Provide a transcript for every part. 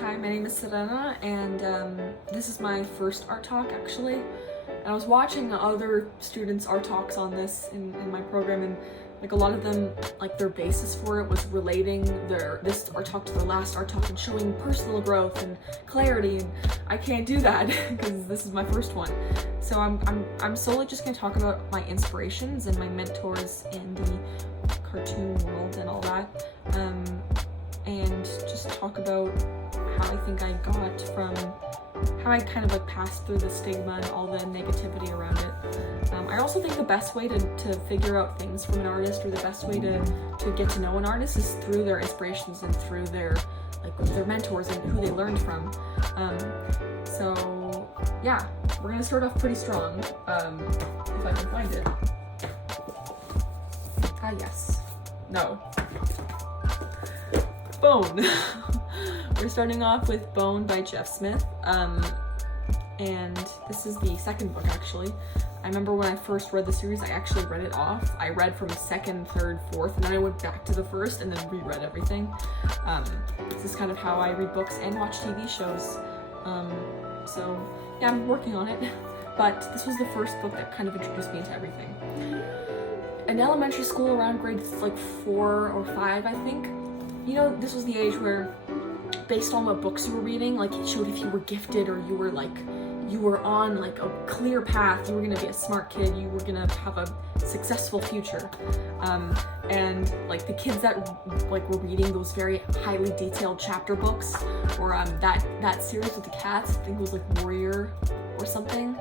Hi, my name is Serena, and this is my first art talk actually. And I was watching other students' art talks on this in my program, and like a lot of them, like their basis for it was relating this art talk to their last art talk and showing personal growth and clarity, and I can't do that because this is my first one. So I'm solely just gonna talk about my inspirations and my mentors in the cartoon world and all that, and just talk about how I think I got from how I kind of like passed through the stigma and all the negativity around it. I also think the best way to figure out things from an artist, or the best way to get to know an artist, is through their inspirations and through their mentors and who they learned from. So yeah, we're gonna start off pretty strong, if I can find it. Ah yes. No. Bone. We're starting off with Bone by Jeff Smith, and this is the second book actually. I remember when I first read the series, I actually read it off. I read from second, third, fourth, and then I went back to the first and then reread everything. This is kind of how I read books and watch TV shows. So yeah, I'm working on it, but this was the first book that kind of introduced me into everything. In elementary school, around grades like 4 or 5, I think, you know, this was the age where, based on what books you were reading, like it showed if you were gifted or you were on like a clear path, you were gonna be a smart kid, you were gonna have a successful future. And like the kids that like were reading those very highly detailed chapter books, or that series with the cats, I think it was like Warrior or something,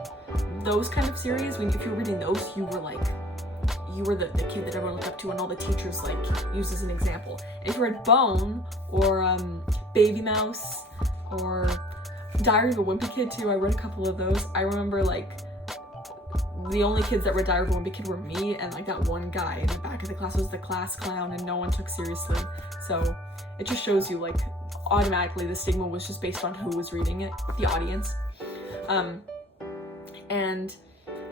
those kind of series, if you were reading those, you were the kid that everyone looked up to and all the teachers like used as an example. If you read Bone or Baby Mouse or Diary of a Wimpy Kid too, I read a couple of those. I remember like the only kids that read Diary of a Wimpy Kid were me and like that one guy in the back of the class was the class clown and no one took seriously. So it just shows you like automatically the stigma was just based on who was reading it, the audience. And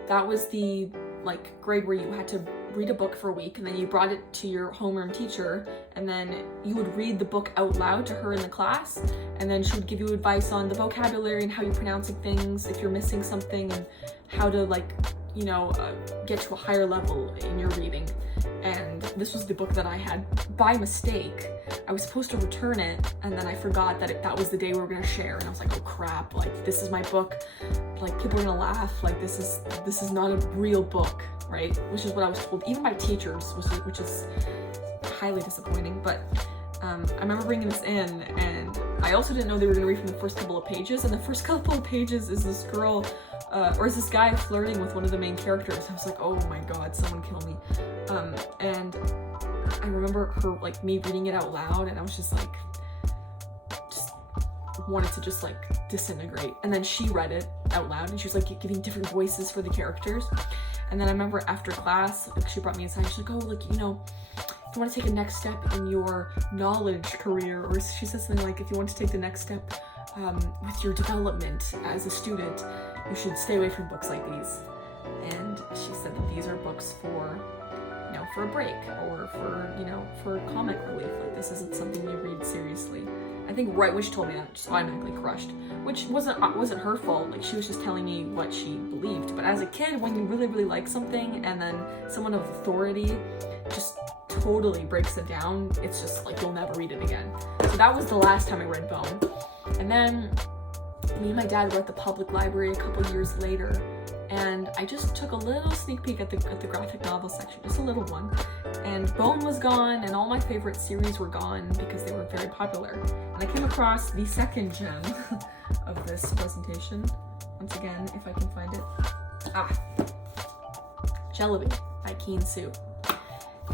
that was the like grade where you had to read a book for a week and then you brought it to your homeroom teacher and then you would read the book out loud to her in the class, and then she would give you advice on the vocabulary and how you're pronouncing things if you're missing something, and how to like, you know, get to a higher level in your reading. And this was the book that I had by mistake. I was supposed to return it and then I forgot that that was the day we were gonna share, and I was like, oh crap, like this is my book, like people are gonna laugh, like this is not a real book, right? Which is what I was told, even by teachers, which is highly disappointing. But I remember bringing this in, and I also didn't know they were gonna read from the first couple of pages, and the first couple of pages is this girl, or is this guy flirting with one of the main characters. I was like, oh my god, someone kill me. And I remember her, like, me reading it out loud, and I was just like, just wanted to just like disintegrate. And then she read it out loud and she was like giving different voices for the characters. And then I remember after class, like, she brought me inside, she's like, oh, like, you know, if you want to take a next step in your knowledge career, or she said something like, if you want to take the next step with your development as a student, you should stay away from books like these. And she said that these are books for, you know, for a break, or for, you know, for comic relief. Like, this isn't something you read seriously. I think right when she told me that, I just automatically crushed, which wasn't her fault. Like, she was just telling me what she believed. But as a kid, when you really like something and then someone of authority just totally breaks it down, it's just like you'll never read it again. So that was the last time I read Bone. And then me and my dad were at the public library a couple years later, and I just took a little sneak peek at the graphic novel section, just a little one, and Bone was gone and all my favorite series were gone because they were very popular. And I came across the second gem of this presentation, once again, if I can find it. Jellybean by Keen Sue.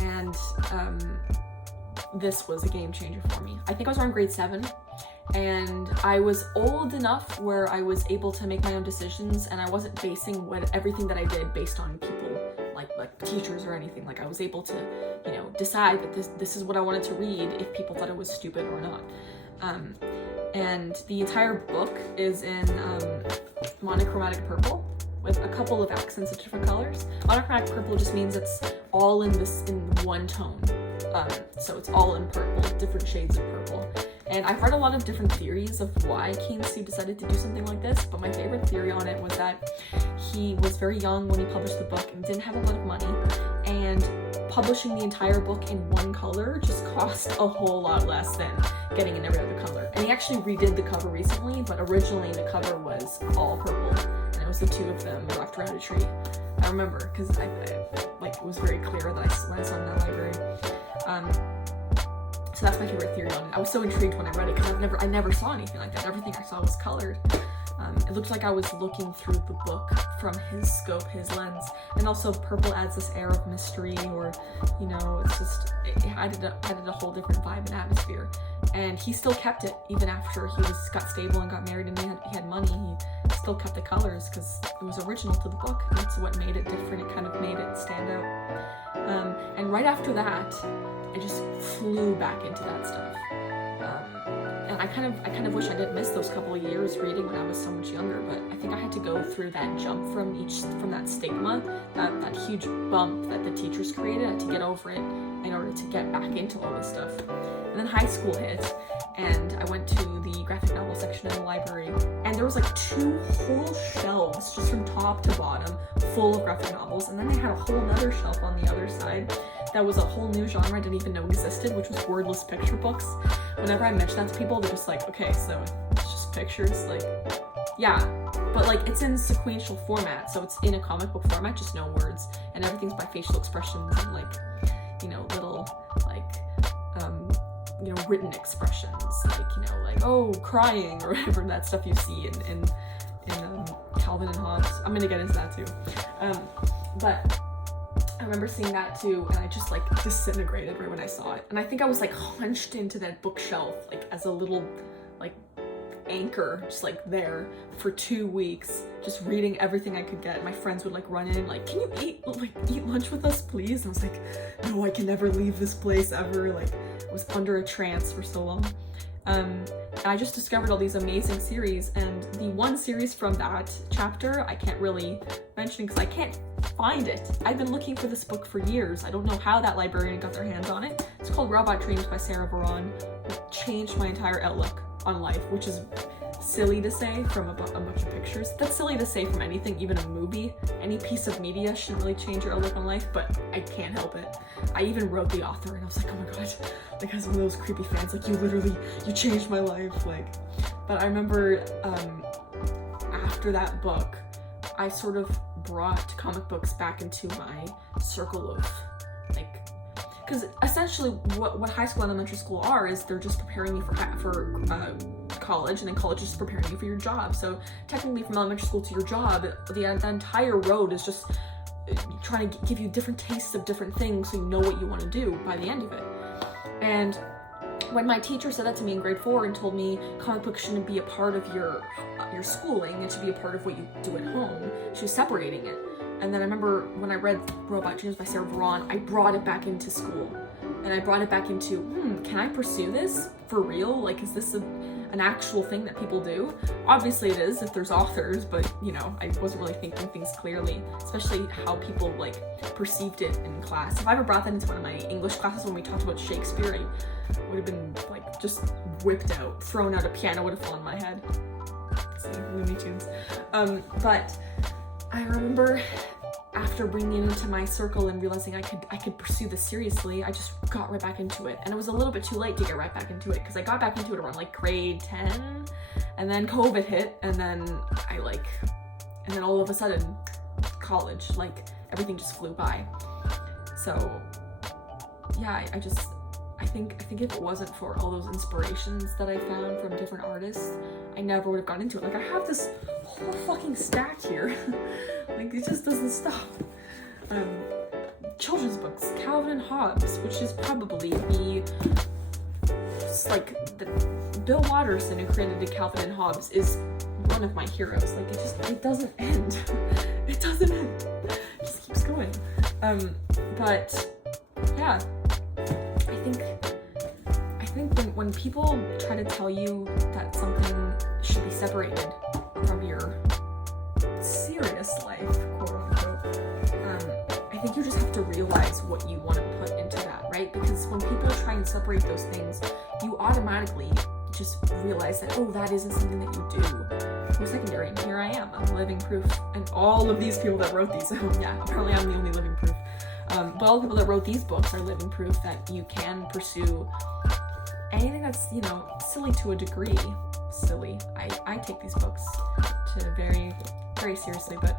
And this was a game changer for me. I think I was around grade 7, and I was old enough where I was able to make my own decisions, and I wasn't basing everything that I did based on people like teachers or anything. Like, I was able to, you know, decide that this is what I wanted to read if people thought it was stupid or not. And the entire book is in monochromatic purple with a couple of accents of different colors. Monochromatic purple just means it's all in one tone. So it's all in purple, different shades of purple. And I've read a lot of different theories of why Kingsley decided to do something like this, but my favorite theory on it was that he was very young when he published the book and didn't have a lot of money, and publishing the entire book in one color just cost a whole lot less than getting in every other color. And he actually redid the cover recently, but originally the cover was all purple, and it was the two of them wrapped around a tree. I remember, because I like, it was very clear that when I saw it in that library. So that's my favorite theory on it. I was so intrigued when I read it because I never saw anything like that. Everything I saw was colored. It looked like I was looking through the book from his scope, his lens. And also purple adds this air of mystery, or, you know, it's just, it added a whole different vibe and atmosphere. And he still kept it even after he got stable and got married and he had money. He still kept the colors because it was original to the book. That's what made it different. It kind of made it stand out. And right after that, I just flew back into that stuff. And I kind of wish I didn't miss those couple of years reading when I was so much younger, but I think I had to go through that jump from that stigma, that huge bump that the teachers created. I had to get over it in order to get back into all this stuff. And then high school hit, and I went to the graphic novel section in the library, and there was like 2 whole shelves just from top to bottom full of graphic novels, and then they had a whole other shelf on the other side that was a whole new genre I didn't even know existed, which was wordless picture books. Whenever I mention that to people, they're just like, okay, so it's just pictures? Like, yeah, but like it's in sequential format, so it's in a comic book format, just no words, and everything's by facial expressions and like, you know, little like, you know, written expressions, like, you know, like, oh, crying, or whatever, that stuff you see in Calvin and Hobbes. I'm gonna get into that too. But I remember seeing that too, and I just like disintegrated right when I saw it. And I think I was like hunched into that bookshelf, like as a little like anchor, just like there for 2 weeks, just reading everything I could get. My friends would like run in, like, can you eat lunch with us, please? And I was like, no, I can never leave this place ever. Like, I was under a trance for so long. And I just discovered all these amazing series, and the one series from that chapter I can't really mention because I can't find it. I've been looking for this book for years. I don't know how that librarian got their hands on it. It's called Robot Dreams by Sarah Vaughan. It changed my entire outlook on life, which is silly to say from a bunch of pictures. That's silly to say from anything, even a movie. Any piece of media shouldn't really change your outlook on life, but I can't help it. I even wrote the author and I was like, oh my god, like I was one of those creepy fans, like, you changed my life, like. But I remember after that book, I sort of brought comic books back into my circle of, like, because essentially what high school and elementary school are is they're just preparing you for college, and then college is preparing you for your job. So technically from elementary school to your job, the entire road is just trying to give you different tastes of different things so you know what you want to do by the end of it. And when my teacher said that to me in grade 4 and told me comic books shouldn't be a part of your schooling, it should be a part of what you do at home, she was separating it. And then I remember when I read Robot Dreams by Sarah Vaughan, I brought it back into school. And I brought it back into, can I pursue this for real? Like, is this an actual thing that people do? Obviously it is if there's authors, but, you know, I wasn't really thinking things clearly, especially how people, like, perceived it in class. If I ever brought that into one of my English classes when we talked about Shakespeare, I would have been, like, just whipped out, thrown out, a piano would have fallen on my head. See, Looney Tunes. But I remember after bringing it into my circle and realizing I could pursue this seriously, I just got right back into it. And it was a little bit too late to get right back into it because I got back into it around like grade 10, and then COVID hit, and then and then all of a sudden college, like everything just flew by. So yeah, I think if it wasn't for all those inspirations that I found from different artists, I never would have gotten into it. Like, I have this whole fucking stack here. Like, it just doesn't stop. Children's books, Calvin and Hobbes, which is probably Bill Watterson, who created Calvin and Hobbes, is one of my heroes. Like, it doesn't end. It doesn't end. It just keeps going. But yeah, I think when people try to tell you that something should be separated from your serious life, quote unquote, I think you just have to realize what you want to put into that, right? Because when people try and separate those things, you automatically just realize that, oh, that isn't something that you do post-secondary, and here I am, I'm living proof. And all of these people that wrote these, yeah, apparently I'm the only living proof. But all the people that wrote these books are living proof that you can pursue anything that's, you know, silly to a degree. Silly. I take these books to very, very seriously, but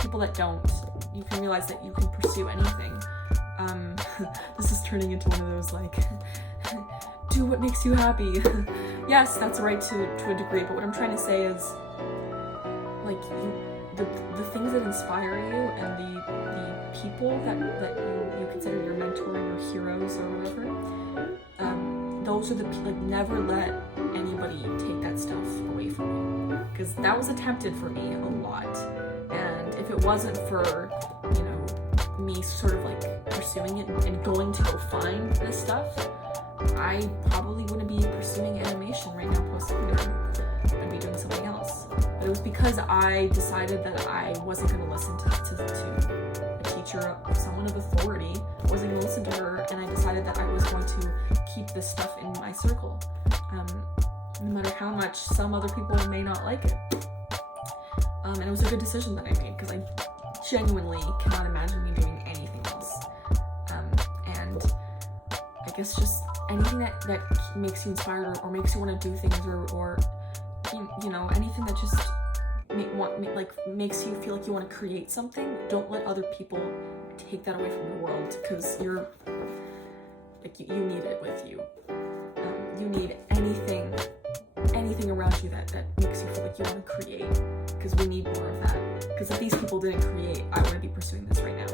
people that don't, you can realize that you can pursue anything. This is turning into one of those, like, do what makes you happy. Yes, that's right to a degree, but what I'm trying to say is, like, the things that inspire you and the people that you consider your mentor, your heroes, or whatever, those are the people. Like, never let anybody take that stuff away from you, because that was attempted for me a lot. And if it wasn't for, you know, me sort of like pursuing it and going to go find this stuff, I probably wouldn't be pursuing animation right now post-secondary. I'd be doing something else. But it was because I decided that I wasn't going to listen to a teacher, someone of authority. I wasn't going to listen to her, and I decided that I was going to keep this stuff in my circle, no matter how much some other people may not like it. And it was a good decision that I made, because I genuinely cannot imagine me doing anything else. And I guess just anything that makes you inspired or makes you want to do things, or you know, anything that just makes you feel like you want to create something. Don't let other people take that away from your world, because you're like, you need it with you. You need anything around you that makes you feel like you want to create, because we need more of that. Because if these people didn't create, I wouldn't be pursuing this right now.